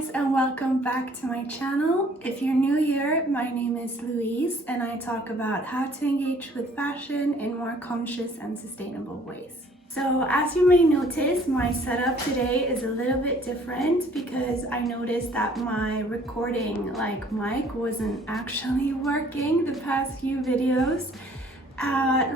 guys, and welcome back to my channel. If you're new here, my name is Louise and I talk about how to engage with fashion in more conscious and sustainable ways. So as you may notice, my setup today is a little bit different because I noticed that my recording mic wasn't actually working the past few videos.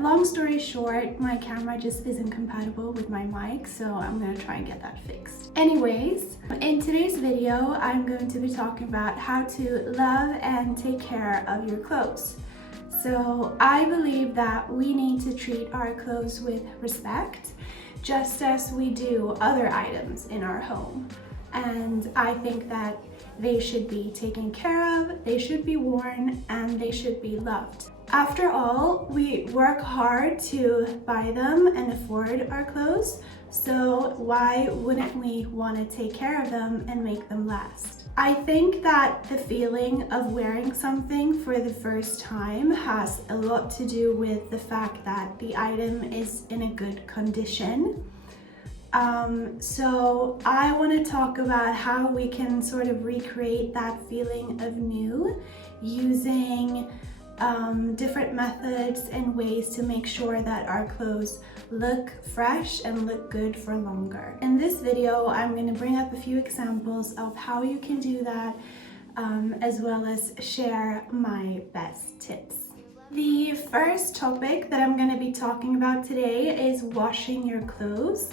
Long story short, my camera just isn't compatible with my mic, so I'm gonna try and get that fixed. Anyways, in today's video, I'm going to be talking about how to love and take care of your clothes. So I believe that we need to treat our clothes with respect, just as we do other items in our home. And I think that they should be taken care of, they should be worn, and they should be loved. After all, we work hard to buy them and afford our clothes, so why wouldn't we want to take care of them and make them last? I think that the feeling of wearing something for the first time has a lot to do with the fact that the item is in a good condition. So I want to talk about how we can sort of recreate that feeling of new using different methods and ways to make sure that our clothes look fresh and look good for longer. In this video, I'm going to bring up a few examples of how you can do that, as well as share my best tips. The first topic that I'm going to be talking about today is washing your clothes.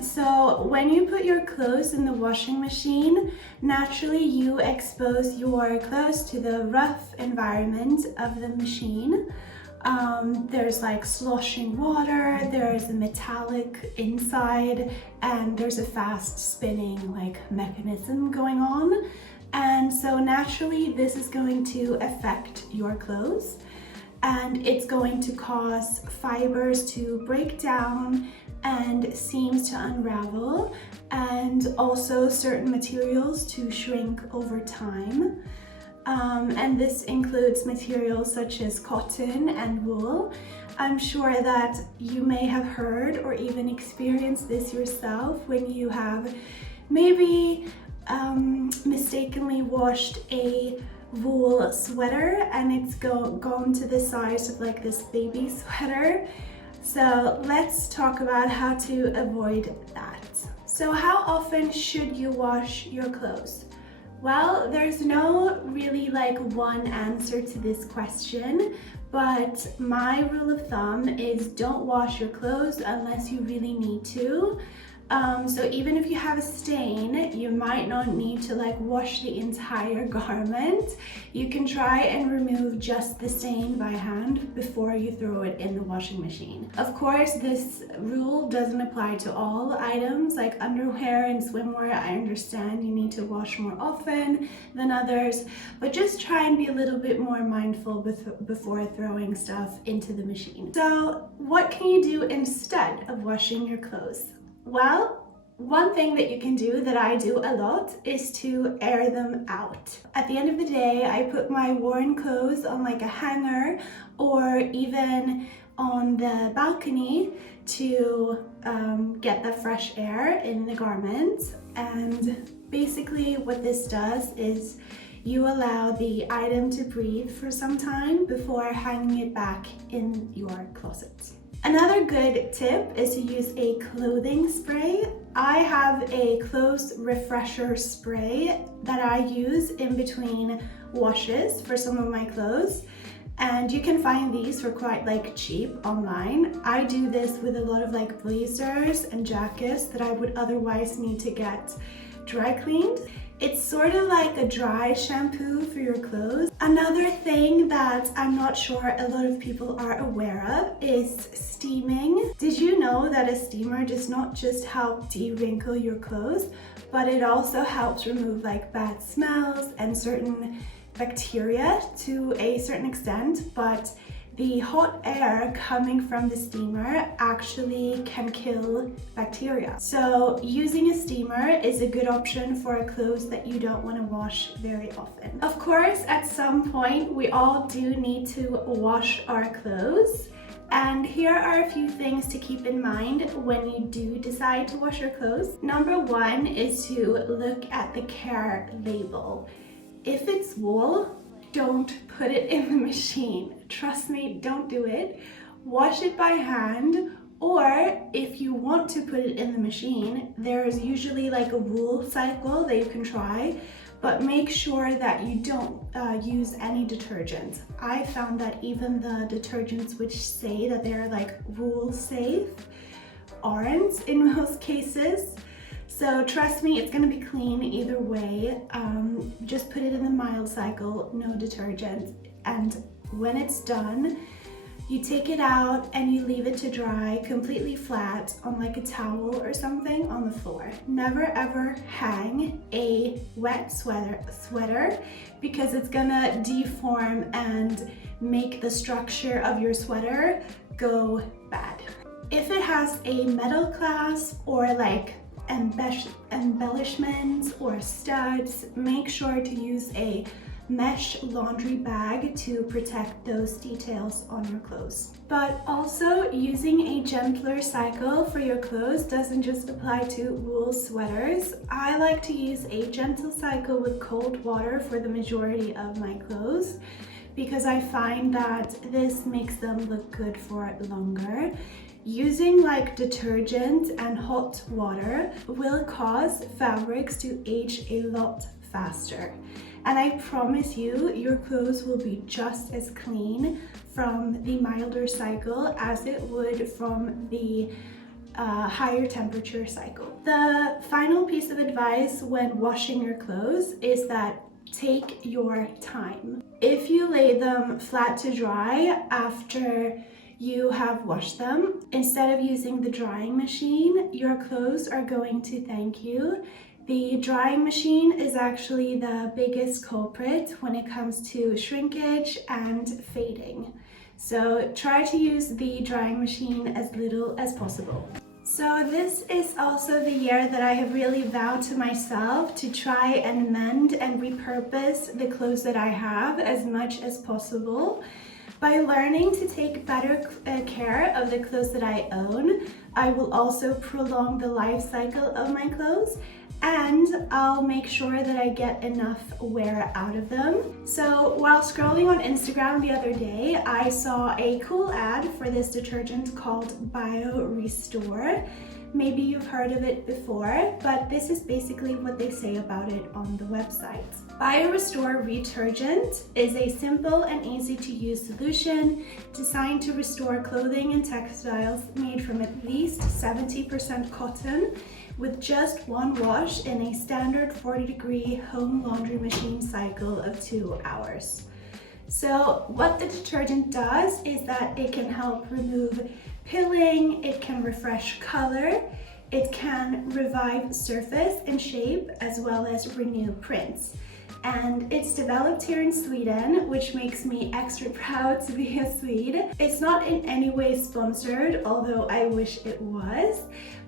So when you put your clothes in the washing machine, naturally you expose your clothes to the rough environment of the machine. There's like sloshing water, there's a metallic inside, and there's a fast spinning mechanism going on. And so naturally this is going to affect your clothes, and it's going to cause fibers to break down and seams to unravel, and also certain materials to shrink over time. And this includes materials such as cotton and wool. I'm sure that you may have heard or even experienced this yourself when you have maybe mistakenly washed a wool sweater and it's gone to the size of like this baby sweater. So let's talk about how to avoid that. So how often should you wash your clothes? Well, there's no really one answer to this question, but my rule of thumb is don't wash your clothes unless you really need to. So even if you have a stain, you might not need to wash the entire garment. You can try and remove just the stain by hand before you throw it in the washing machine. Of course, this rule doesn't apply to all items like underwear and swimwear. I understand you need to wash more often than others, but just try and be a little bit more mindful before throwing stuff into the machine. So what can you do instead of washing your clothes? Well, one thing that you can do that I do a lot is to air them out. At the end of the day, I put my worn clothes on a hanger or even on the balcony to get the fresh air in the garment. And basically what this does is you allow the item to breathe for some time before hanging it back in your closet. Another good tip is to use a clothing spray. I have a clothes refresher spray that I use in between washes for some of my clothes, and you can find these for quite cheap online. I do this with a lot of blazers and jackets that I would otherwise need to get dry cleaned. It's sort of like a dry shampoo for your clothes. Another thing that I'm not sure a lot of people are aware of is steaming. Did you know that a steamer does not just help de-wrinkle your clothes, but it also helps remove bad smells and certain bacteria to a certain extent, but the hot air coming from the steamer actually can kill bacteria. So using a steamer is a good option for clothes that you don't want to wash very often. Of course, at some point, we all do need to wash our clothes. And here are a few things to keep in mind when you do decide to wash your clothes. Number one is to look at the care label. If it's wool, don't put it in the machine. Trust me, don't do it. Wash it by hand, or if you want to put it in the machine, there's usually like a wool cycle that you can try, but make sure that you don't use any detergent. I found that even the detergents which say that they're like wool safe aren't in most cases. So trust me, it's gonna be clean either way. Just put it in the mild cycle, no detergent. And when it's done, you take it out and you leave it to dry completely flat on like a towel or something on the floor. Never ever hang a wet sweater because it's gonna deform and make the structure of your sweater go bad. If it has a metal clasp or like embellishments or studs, make sure to use a mesh laundry bag to protect those details on your clothes. But also, using a gentler cycle for your clothes doesn't just apply to wool sweaters. I like to use a gentle cycle with cold water for the majority of my clothes because I find that this makes them look good for longer. Using like detergent and hot water will cause fabrics to age a lot faster. And I promise you, your clothes will be just as clean from the milder cycle as it would from the higher temperature cycle. The final piece of advice when washing your clothes is that take your time. If you lay them flat to dry after you have washed them, instead of using the drying machine, your clothes are going to thank you. The drying machine is actually the biggest culprit when it comes to shrinkage and fading. So try to use the drying machine as little as possible. So this is also the year that I have really vowed to myself to try and mend and repurpose the clothes that I have as much as possible. By learning to take better care of the clothes that I own, I will also prolong the life cycle of my clothes, and I'll make sure that I get enough wear out of them. So while scrolling on Instagram the other day, I saw a cool ad for this detergent called Bio Restore. Maybe you've heard of it before, but this is basically what they say about it on the website. Bio Restore Detergent is a simple and easy to use solution designed to restore clothing and textiles made from at least 70% cotton with just one wash in a standard 40-degree home laundry machine cycle of 2 hours. So what the detergent does is that it can help remove pilling, it can refresh color, it can revive surface and shape, as well as renew prints. And it's developed here in Sweden, which makes me extra proud to be a Swede. It's not in any way sponsored, although I wish it was.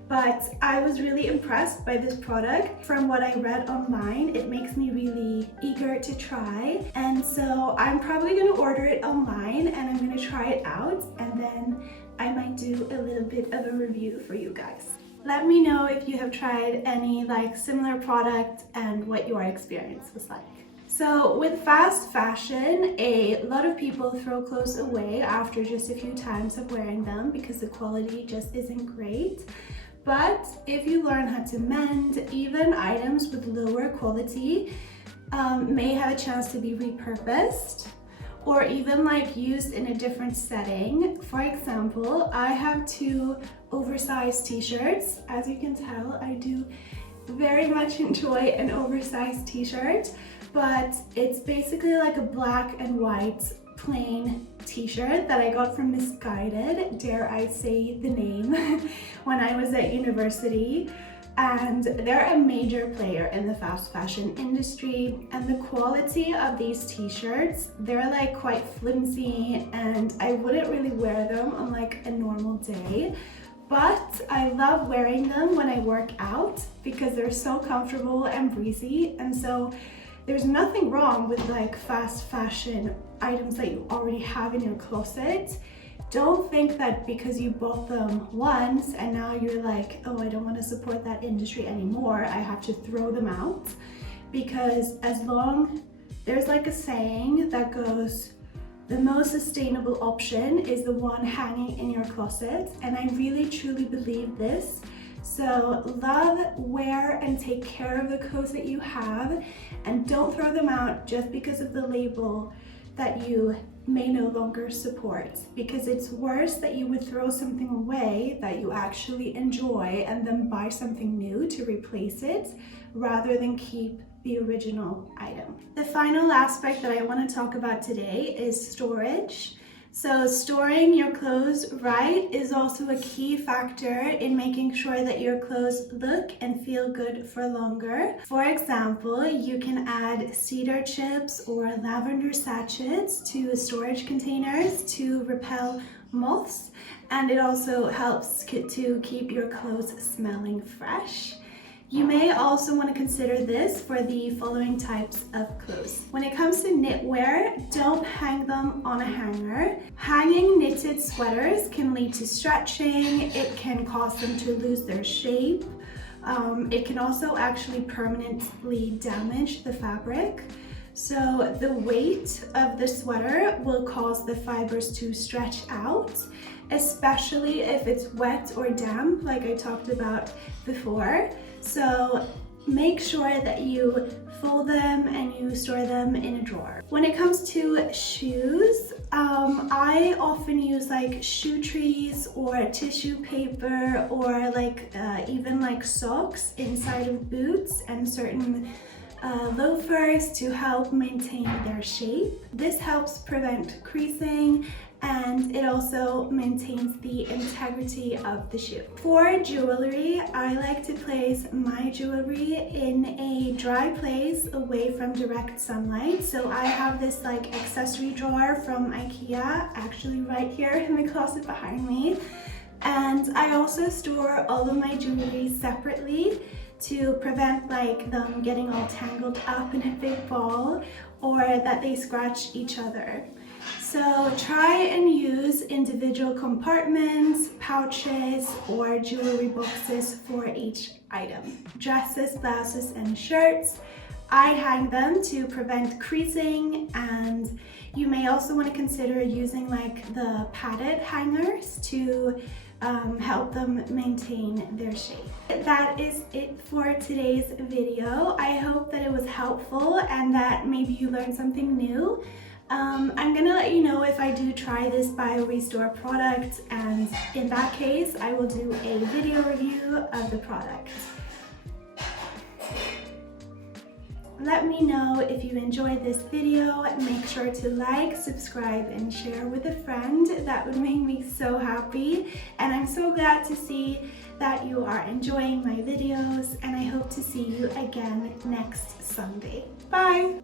But I was really impressed by this product. From what I read online, it makes me really eager to try. And so I'm probably gonna order it online and I'm gonna try it out, and then I might do a little bit of a review for you guys. Let me know if you have tried any like similar product and what your experience was like. So with fast fashion, a lot of people throw clothes away after just a few times of wearing them because the quality just isn't great. But if you learn how to mend, even items with lower quality may have a chance to be repurposed or even like used in a different setting. For example, I have 2 oversized t-shirts. As you can tell, I do very much enjoy an oversized t-shirt, but it's basically like a black and white plain t-shirt that I got from Misguided, dare I say the name, when I was at university. And they're a major player in the fast fashion industry, and the quality of these t-shirts, they're like quite flimsy and I wouldn't really wear them on like a normal day, but I love wearing them when I work out because they're so comfortable and breezy. And so there's nothing wrong with like fast fashion items that you already have in your closet. Don't think that because you bought them once and now you're like, oh, I don't want to support that industry anymore, I have to throw them out. Because there's like a saying that goes, the most sustainable option is the one hanging in your closet, and I really truly believe this. So love, wear, and take care of the clothes that you have, and don't throw them out just because of the label that you may no longer support, because it's worse that you would throw something away that you actually enjoy and then buy something new to replace it rather than keep the original item. The final aspect that I want to talk about today is storage. So storing your clothes right is also a key factor in making sure that your clothes look and feel good for longer. For example, you can add cedar chips or lavender sachets to storage containers to repel moths, and it also helps to keep your clothes smelling fresh. You may also want to consider this for the following types of clothes. When it comes to knitwear, don't hang them on a hanger. Hanging knitted sweaters can lead to stretching, it can cause them to lose their shape. It can also actually permanently damage the fabric. So the weight of the sweater will cause the fibers to stretch out, especially if it's wet or damp, like I talked about before. So make sure that you fold them and you store them in a drawer. When it comes to shoes, I often use like shoe trees or tissue paper or like even like socks inside of boots and certain loafers to help maintain their shape. This helps prevent creasing, and it also maintains the integrity of the shoe. For jewelry, I like to place my jewelry in a dry place away from direct sunlight. So I have this like accessory drawer from IKEA actually right here in the closet behind me. And I also store all of my jewelry separately to prevent like them getting all tangled up in a big ball or that they scratch each other. So try and use individual compartments, pouches, or jewelry boxes for each item. Dresses, blouses, and shirts, I hang them to prevent creasing, and you may also want to consider using like the padded hangers to help them maintain their shape. That is it for today's video. I hope that it was helpful and that maybe you learned something new. I'm gonna let you know if I do try this Bio Restore product, and in that case I will do a video review of the product. Let me know if you enjoyed this video. Make sure to like, subscribe, and share with a friend. That would make me so happy. And I'm so glad to see that you are enjoying my videos, and I hope to see you again next Sunday. Bye!